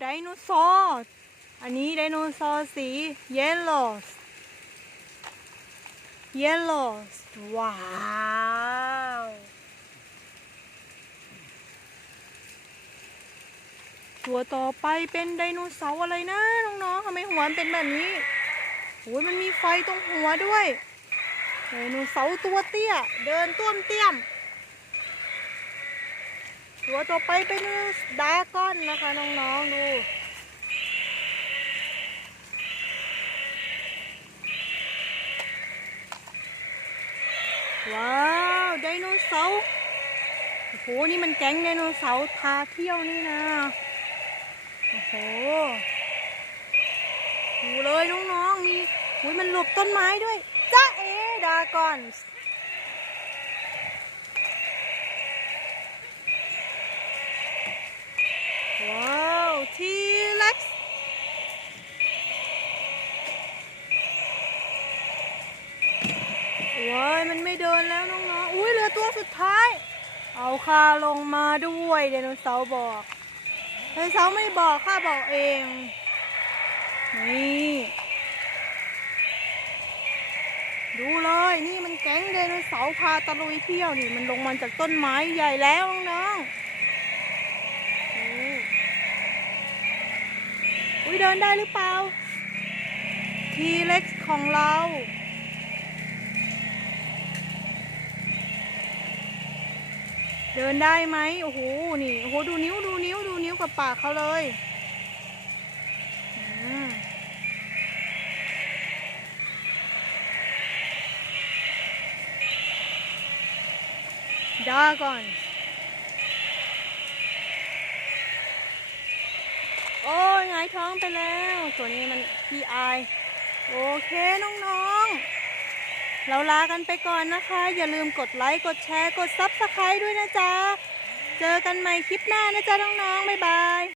ไดโนเสาร์อันนี้ไดโนเสาร์สี yellow yellow ว้าวตัวต่อไปเป็นไดโนเสาร์อะไรนะน้องๆทำไมหัวมันเป็นแบบนี้โอ้ยมันมีไฟตรงหัวด้วยไดโนเสาร์ตัวเตี้ย เดินต้วมเตี้ยม ตัวต่อไปเป็นดาก้อนนะคะน้องๆดูว้าวไดโนเสาร์โอ้โหนี่มันแก๊งไดโนเสาร์พาเที่ยวนี่นะโอ้โหดูเลยน้องๆมีอุ้ยมันหลบต้นไม้ด้วยจ้าเอดากอน ว้าวทีเล็กซ์ว้ายมันไม่เดินแล้วน้องๆ อุ้ยเหลือตัวสุดท้าย เอาค่าลงมาด้วยไดโนเสาร์บอกไดโนเสาร์ไม่บอกข้าบอกเอง นี่ดูเลยนี่มันแก๊งไดโนเสาร์พาตะลุยเที่ยวนี่มันลงมาจากต้นไม้ใหญ่แล้วน้องๆโอ้อุ้ย เดินได้หรือเปล่า ทีเล็กของเราเดินได้ไหมโอ้โห นี่ โอ้โห ดูนิ้ว ดูนิ้ว ดูนิ้วกับปากเขาเลยอืมด้าก่อนายท้องไปแล้ว ตัวนี้มันพี่อาย โอเคน้องๆ เราลากันไปก่อนนะคะ อย่าลืมกดไลค์ กดแชร์ กดซับสไครต์ด้วยนะจ๊ะ เจอกันใหม่คลิปหน้านะจ๊ะน้องๆ บ๊ายบาย